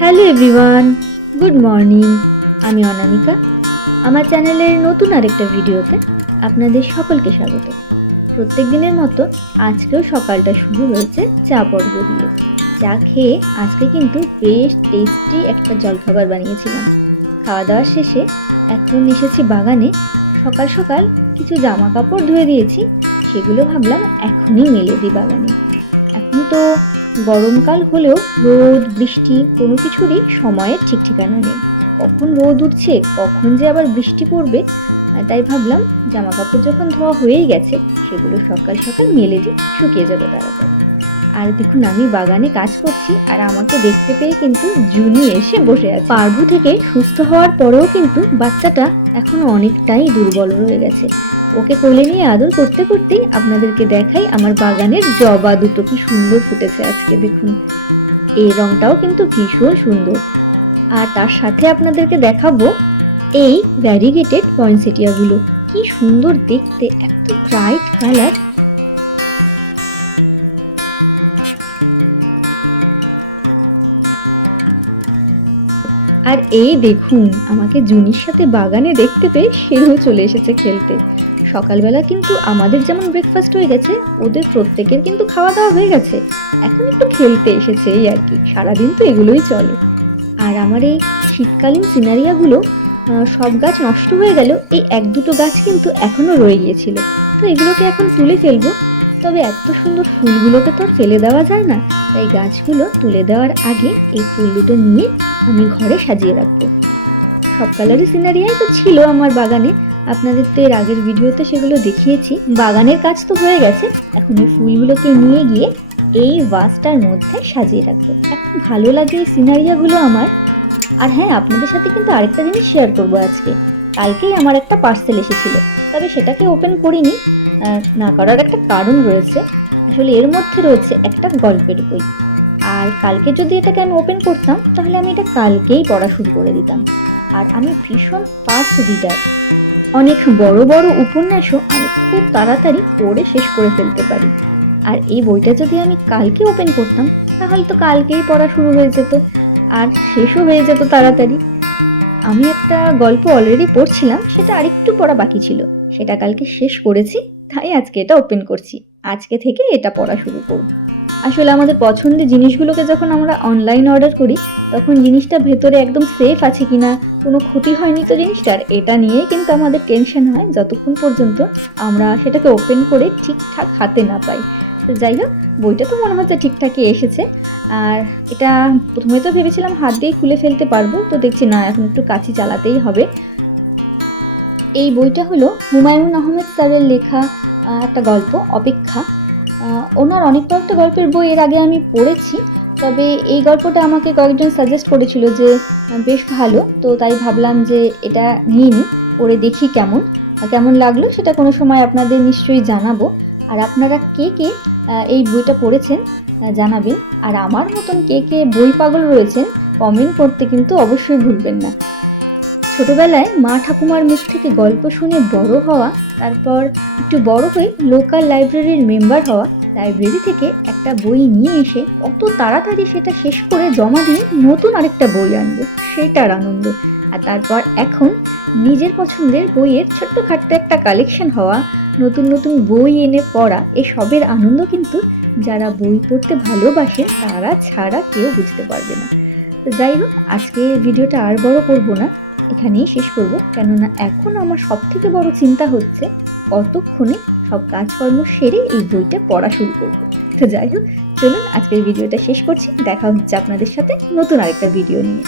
Hello everyone, good morning. আমি অনামিকা। আমার চ্যানেলের নতুন আরেকটা ভিডিওতে আপনাদের সকলকে স্বাগত। প্রত্যেক দিনের মতো আজকেও সকালটা শুরু হয়েছে চা পর্ব দিয়ে। চা খেয়ে আজকে কিন্তু বেশ টেস্টি একটা জলখাবার বানিয়েছিলাম। খাওয়া দাওয়া শেষে এখন এসেছি বাগানে। সকাল সকাল কিছু জামা কাপড় ধুয়ে দিয়েছি, সেগুলো ভাবলাম এখনই মেলে দিই বাগানে। এখন তো গরমকাল হলেও রোদ বৃষ্টি কোনো কিছুরই সময়ের ঠিক ঠিকানা নেই। কখন রোদ উঠছে, কখন যে আবার বৃষ্টি পড়বে, তাই ভাবলাম জামা কাপড় যখন ধোয়া হয়েই গেছে সেগুলো সকাল সকাল মেলে দিই, শুকিয়ে যাবে তাড়াতাড়ি। আর দেখুন, আমি বাগানে কাজ করছি আর আমাকে দেখতে পেয়ে কিন্তু জুনি এসে বসে আছে। পারভু থেকে সুস্থ হওয়ার পরেও কিন্তু বাচ্চাটা এখনো অনেকটাই দুর্বল রয়ে গেছে। ওকে কোলে নিয়ে আদর করতে করতেই আপনাদেরকে দেখাই আমার বাগানের জবা দুটো কি সুন্দর ফুটেছে আজকে। দেখুন, এই রংটাও কিন্তু ভীষণ সুন্দর। আর তার সাথে আপনাদেরকে দেখাবো এই ভ্যারিগেটেড পয়েন্সেটিয়াগুলো, কি সুন্দর দেখতে, এত ব্রাইট কালার। আর এই দেখুন, আমাকে জুনির সাথে বাগানে দেখতে পেয়ে সেও চলে এসেছে খেলতে। সকালবেলা কিন্তু আমাদের যেমন ব্রেকফাস্ট হয়ে গেছে, ওদের প্রত্যেকের কিন্তু খাওয়া দাওয়া হয়ে গেছে। এখন একটু খেলতে এসেছে, এই আর কি। সারাদিন তো এগুলোই চলে। আর আমার এই শীতকালীন সিনারিয়াগুলো সব গাছ নষ্ট হয়ে গেল, এই এক দুটো গাছ কিন্তু এখনো রয়ে গিয়েছিল। তো এগুলোকে এখন তুলে ফেলবো। তবে এত সুন্দর ফুলগুলোকে তো আর ফেলে দেওয়া যায় না, তাই গাছগুলো তুলে দেওয়ার আগে এই ফুল দুটো নিয়ে আমি ঘরে সাজিয়ে রাখবো। সব কালারের সিনারিয়াই তো ছিল আমার বাগানে, আপনাদের তো এর আগের ভিডিওতে সেগুলো দেখিয়েছি। বাগানের কাজ তো হয়ে গেছে, এখন এই ফুলগুলোকে নিয়ে গিয়ে এই ভাসটার মধ্যে সাজিয়ে রাখবো। এখন ভালো লাগে এই সিনারিয়াগুলো আমার। আর হ্যাঁ, আপনাদের সাথে কিন্তু আরেকটা জিনিস শেয়ার করবো আজকে। কালকেই আমার একটা পার্সেল এসেছিল, তবে সেটাকে ওপেন করিনি। না করার একটা কারণ রয়েছে। আসলে এর মধ্যে রয়েছে একটা গল্পের বই। আর কালকে যদি এটাকে আমি ওপেন করতাম তাহলে আমি এটা কালকেই পড়া শুরু করে দিতাম। আর আমি ভীষণ ফাস্ট রিডার, অনেক বড় বড় উপন্যাসও আমি খুব তাড়াতাড়ি পড়ে শেষ করে ফেলতে পারি। আর এই বইটা যদি আমি কালকে ওপেন করতাম তাহলে তো কালকেই পড়া শুরু হয়ে যেত আর শেষও হয়ে যেত তাড়াতাড়ি। আমি একটা গল্প অলরেডি পড়ছিলাম, সেটা আরেকটু পড়া বাকি ছিল, সেটা কালকে শেষ করেছি, তাই আজকে এটা ওপেন করছি। আজকে থেকে এটা পড়া শুরু করব। আসলে আমাদের পছন্দের জিনিসগুলোকে যখন আমরা অনলাইন অর্ডার করি, তখন জিনিসটা ভেতরে একদম সেফ আছে কিনা, কোনো ক্ষতি হয়নি তো জিনিসটার, এটা নিয়েই কিন্তু আমাদের টেনশন হয় যতক্ষণ পর্যন্ত আমরা সেটাকে ওপেন করে ঠিকঠাক হাতে না পাই। তো যাই হোক, বইটা তো মনে হচ্ছে ঠিকঠাকই এসেছে। আর এটা প্রথমে তো ভেবেছিলাম হাত দিয়ে খুলে ফেলতে পারবো, তো দেখছি না, এখন একটু কাছি চালাতেই হবে। এই বইটা হলো হুমায়ুন আহমেদ স্যারের লেখা একটা গল্প, অপেক্ষা। ওনার অনেক কয়েকটা গল্পের বই এর আগে আমি পড়েছি, তবে এই গল্পটা আমাকে কয়েকজন সাজেস্ট করেছিল যে বেশ ভালো, তো তাই ভাবলাম যে এটা নিয়ে নিই, পড়ে দেখি কেমন লাগলো। সেটা কোনো সময় আপনাদের নিশ্চয়ই জানাবো। আর আপনারা কে কে এই বইটা পড়েছেন জানাবেন। আর আমার মতন কে কে বই পাগল রয়েছেন কমেন্ট করতে কিন্তু অবশ্যই ভুলবেন না। ছোটবেলায় মা ঠাকুমার মুখ থেকে গল্প শুনে বড় হওয়া, তারপর একটু বড় হয়ে লোকাল লাইব্রেরির মেম্বার হওয়া, লাইব্রেরি থেকে একটা বই নিয়ে এসে অত তাড়াতাড়ি সেটা শেষ করে জমা দিয়ে নতুন আরেকটা বই আনবো, সেটার আনন্দ। আর তারপর এখন নিজের পছন্দের বইয়ের ছোট্টখাট্ট একটা কালেকশন হওয়া, নতুন নতুন বই এনে পড়া, এসবের আনন্দ কিন্তু যারা বই পড়তে ভালোবাসে তারা ছাড়া কেউ বুঝতে পারবে না। তো যাই হোক, আজকে ভিডিওটা আর বড় করব না, এখানেই শেষ করব। কেননা এখন আমার সব থেকে বড় চিন্তা হচ্ছে কতক্ষণে সব কাজকর্ম সেরে এই বইটা পড়া শুরু করব। তো যাই হোক, চলুন আজকের ভিডিওটা শেষ করছি। দেখা হচ্ছে আপনাদের সাথে নতুন আরেকটা ভিডিও নিয়ে।